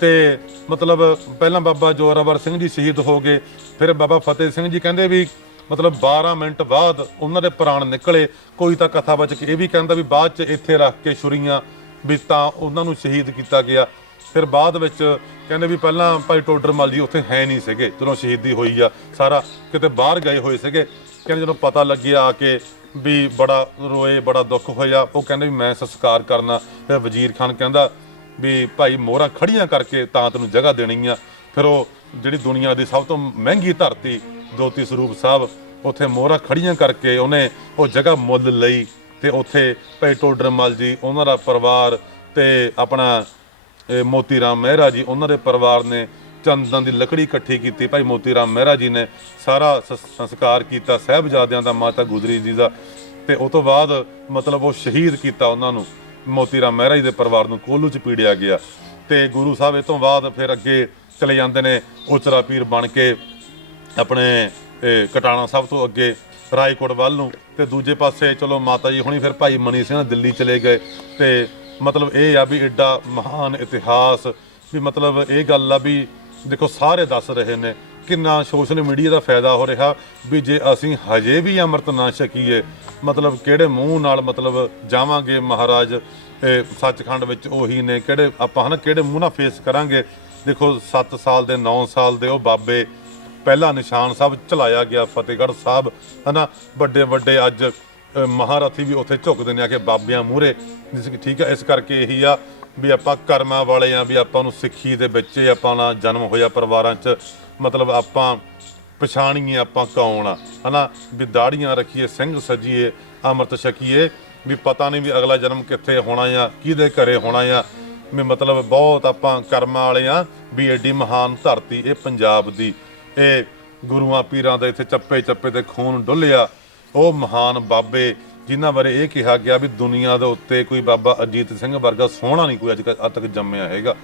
ਤੇ ਮਤਲਬ ਪਹਿਲਾਂ ਬਾਬਾ ਜੋਰਾਵਰ ਸਿੰਘ ਜੀ ਸ਼ਹੀਦ ਹੋ ਗਏ, ਫਿਰ ਬਾਬਾ ਫਤਿਹ ਸਿੰਘ ਜੀ ਕਹਿੰਦੇ ਵੀ ਮਤਲਬ 12 ਮਿੰਟ ਬਾਅਦ ਉਹਨਾਂ ਦੇ ਪ੍ਰਾਣ ਨਿਕਲੇ, ਕੋਈ ਤਾਂ ਕਥਾ ਵਿੱਚ ਇਹ ਵੀ ਕਹਿੰਦਾ ਵੀ ਬਾਅਦ ਚ ਇੱਥੇ ਰੱਖ ਕੇ ਛੁਰੀਆਂ, ਵੀ ਤਾਂ ਉਹਨਾਂ ਨੂੰ ਸ਼ਹੀਦ ਕੀਤਾ ਗਿਆ। ਫਿਰ ਬਾਅਦ ਵਿੱਚ ਕਹਿੰਦੇ ਵੀ ਪਹਿਲਾਂ ਭਾਈ ਟੋਡਰ ਮਲ ਜੀ ਉੱਥੇ ਹੈ ਨਹੀਂ ਸੀਗੇ, ਜਦੋਂ ਸ਼ਹੀਦੀ ਹੋਈ ਆ, ਸਾਰਾ ਕਿਤੇ ਬਾਹਰ ਗਏ ਹੋਏ ਸੀਗੇ। ਕਹਿੰਦੇ ਜਦੋਂ ਪਤਾ ਲੱਗਿਆ ਆ ਕੇ ਵੀ ਬੜਾ ਰੋਏ, ਬੜਾ ਦੁੱਖ ਹੋਇਆ, ਉਹ ਕਹਿੰਦੇ ਵੀ ਮੈਂ ਸੰਸਕਾਰ ਕਰਨਾ। ਫਿਰ ਵਜ਼ੀਰ ਖਾਨ ਕਹਿੰਦਾ ਵੀ ਭਾਈ ਮੋਹਰਾਂ ਖੜੀਆਂ ਕਰਕੇ ਤਾਂ ਤੈਨੂੰ ਜਗ੍ਹਾ ਦੇਣੀ ਆ। ਫਿਰ ਉਹ ਜਿਹੜੀ ਦੁਨੀਆ ਦੀ ਸਭ ਤੋਂ ਮਹਿੰਗੀ ਧਰਤੀ, ਦੋਤੀ ਸਰੂਪ ਸਾਹਿਬ, ਉੱਥੇ ਮੋਹਰਾਂ ਖੜੀਆਂ ਕਰਕੇ ਉਹਨੇ ਉਹ ਜਗ੍ਹਾ ਮੁੱਲ ਲਈ ਤੇ ਉੱਥੇ ਭਾਈ ਟੋਡਰ ਮਲ ਜੀ, ਉਹਨਾਂ ਦਾ ਪਰਿਵਾਰ ਤੇ ਆਪਣਾ ਮੋਤੀ ਰਾਮ ਮਹਿਰਾ ਜੀ, ਉਹਨਾਂ ਦੇ ਪਰਿਵਾਰ ਨੇ ਚੰਦਨ ਦੀ ਲੱਕੜੀ ਇਕੱਠੀ ਕੀਤੀ। ਭਾਈ ਮੋਤੀ ਰਾਮ ਮਹਿਰਾ ਜੀ ਨੇ ਸਾਰਾ ਸ- ਸੰਸਕਾਰ ਕੀਤਾ, ਸਾਹਿਬਜ਼ਾਦਿਆਂ ਦਾ, ਮਾਤਾ ਗੁਜਰੀ ਜੀ ਦਾ। ਤੇ ਉਸ ਤੋਂ ਬਾਅਦ ਮਤਲਬ ਉਹ ਸ਼ਹੀਦ ਕੀਤਾ ਉਹਨਾਂ ਨੂੰ। ਮੋਤੀ ਰਾਮ ਮਹਿਰਾ ਜੀ ਦੇ ਪਰਿਵਾਰ ਨੂੰ ਕੋਲੂ ਚ ਪੀੜਿਆ ਗਿਆ। ਤੇ ਗੁਰੂ ਸਾਹਿਬ ਇਹ ਤੋਂ ਬਾਅਦ ਫਿਰ ਅੱਗੇ ਚਲੇ ਜਾਂਦੇ ਨੇ ਉਚਰਾ ਪੀਰ ਬਣ ਕੇ ਆਪਣੇ ਕਟਾਣਾ ਸਾਹਿਬ ਤੋਂ ਅੱਗੇ, ਰਾਏਕੋਟ ਵੱਲ ਨੂੰ। ਤੇ ਦੂਜੇ ਪਾਸੇ ਚਲੋ ਮਾਤਾ ਜੀ ਹੁਣੀ ਫਿਰ ਭਾਈ ਮਨੀ ਸਿੰਘ ਦਿੱਲੀ ਚਲੇ ਗਏ। ਤੇ ਮਤਲਬ ਇਹ ਆ ਵੀ ਐਡਾ ਮਹਾਨ ਇਤਿਹਾਸ ਵੀ ਮਤਲਬ ਇਹ ਗੱਲ ਆ ਵੀ ਦੇਖੋ ਸਾਰੇ ਦੱਸ ਰਹੇ ਨੇ ਕਿੰਨਾ ਸੋਸ਼ਲ ਮੀਡੀਆ ਦਾ ਫਾਇਦਾ ਹੋ ਰਿਹਾ ਵੀ ਜੇ ਅਸੀਂ ਹਜੇ ਵੀ ਅੰਮ੍ਰਿਤ ਨਾ ਛਕੀਏ, ਮਤਲਬ ਕਿਹੜੇ ਮੂੰਹ ਨਾਲ ਮਤਲਬ ਜਾਵਾਂਗੇ ਮਹਾਰਾਜ? ਇਹ ਸੱਚਖੰਡ ਵਿੱਚ ਉਹੀ ਨੇ, ਕਿਹੜੇ ਆਪਾਂ ਹਨਾ ਕਿਹੜੇ ਮੂੰਹ ਨਾਲ ਫੇਸ ਕਰਾਂਗੇ? ਦੇਖੋ 7 ਸਾਲ ਦੇ 9 ਸਾਲ ਦੇ ਉਹ ਬਾਬੇ, ਪਹਿਲਾ ਨਿਸ਼ਾਨ ਸਾਹਿਬ ਚਲਾਇਆ ਗਿਆ ਫਤਿਹਗੜ੍ਹ ਸਾਹਿਬ, ਹਨਾ? ਵੱਡੇ ਵੱਡੇ ਅੱਜ ਅ, ਮਹਾਰਥੀ ਵੀ ਉੱਥੇ ਝੁਕਦੇ ਨੇ ਆ ਕੇ ਬਾਬਿਆਂ ਮੂਹਰੇ। ਜਿਸ ਠੀਕ ਹੈ ਇਸ ਕਰਕੇ ਇਹੀ ਆ ਵੀ ਆਪਾਂ ਕਰਮਾਂ ਵਾਲੇ ਆ ਵੀ ਆਪਾਂ ਨੂੰ ਸਿੱਖੀ ਦੇ ਵਿੱਚ ਹੀ ਆਪਾਂ ਨਾਲ ਜਨਮ ਹੋਇਆ ਪਰਿਵਾਰਾਂ 'ਚ। ਮਤਲਬ ਆਪਾਂ ਪਛਾਣੀਏ ਆਪਾਂ ਕੌਣ ਆ ਹਨਾ? ਵੀ ਦਾੜੀਆਂ ਰੱਖੀਏ ਸਿੰਘ ਸਜੀਏ ਅੰਮ੍ਰਿਤ ਛਕੀਏ ਵੀ ਪਤਾ ਨਹੀਂ ਵੀ ਅਗਲਾ ਜਨਮ ਕਿੱਥੇ ਹੋਣਾ ਆ ਕਿਹਦੇ ਘਰੇ ਹੋਣਾ ਆ। ਵੀ ਮਤਲਬ ਬਹੁਤ ਆਪਾਂ ਕਰਮਾਂ ਵਾਲੇ ਆ ਵੀ ਐਡੀ ਮਹਾਨ ਧਰਤੀ ਇਹ ਪੰਜਾਬ ਦੀ। ਇਹ ਗੁਰੂਆਂ ਪੀਰਾਂ ਦੇ ਇੱਥੇ ਚੱਪੇ ਚੱਪੇ ਤੇ ਖੂਨ ਡੁੱਲਿਆ ਉਹ ਮਹਾਨ ਬਾਬੇ ਜਿਨ੍ਹਾਂ ਬਾਰੇ ਇਹ ਕਿਹਾ ਗਿਆ ਵੀ ਦੁਨੀਆ ਦੇ ਉੱਤੇ ਕੋਈ ਬਾਬਾ ਅਜੀਤ ਸਿੰਘ ਵਰਗਾ ਸੋਹਣਾ ਨਹੀਂ ਕੋਈ ਅੱਜ ਕ- ਤੱਕ ਜੰਮਿਆ ਹੈਗਾ।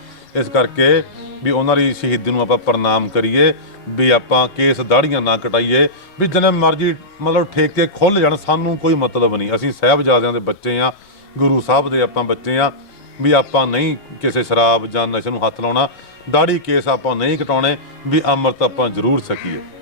ਇਸ ਕਰਕੇ ਵੀ ਉਹਨਾਂ ਦੀ ਸ਼ਹੀਦੀ ਨੂੰ ਆਪਾਂ ਪ੍ਰਣਾਮ ਕਰੀਏ, ਵੀ ਆਪਾਂ ਕੇਸ ਦਾੜੀਆਂ ਨਾ ਕਟਾਈਏ, ਵੀ ਜਿੰਨੇ ਮਰਜ਼ੀ ਮਤਲਬ ਠੇਕੇ ਖੁੱਲ ਜਾਣ, ਸਾਨੂੰ ਕੋਈ ਮਤਲਬ ਨਹੀਂ। ਅਸੀਂ ਸਾਹਿਬਜ਼ਾਦਿਆਂ ਦੇ ਬੱਚੇ ਆ ਗੁਰੂ ਸਾਹਿਬ ਦੇ ਆਪਾਂ ਬੱਚੇ ਆ ਵੀ ਆਪਾਂ ਨਹੀਂ ਕਿਸੇ ਸ਼ਰਾਬ ਜਾਂ ਨਸ਼ੇ ਨੂੰ ਹੱਥ ਲਾਉਣਾ। ਦਾੜੀ ਕੇਸ ਆਪਾਂ ਨਹੀਂ ਕਟਾਉਣੇ, ਵੀ ਅੰਮ੍ਰਿਤ ਆਪਾਂ ਜ਼ਰੂਰ ਸਕੀਏ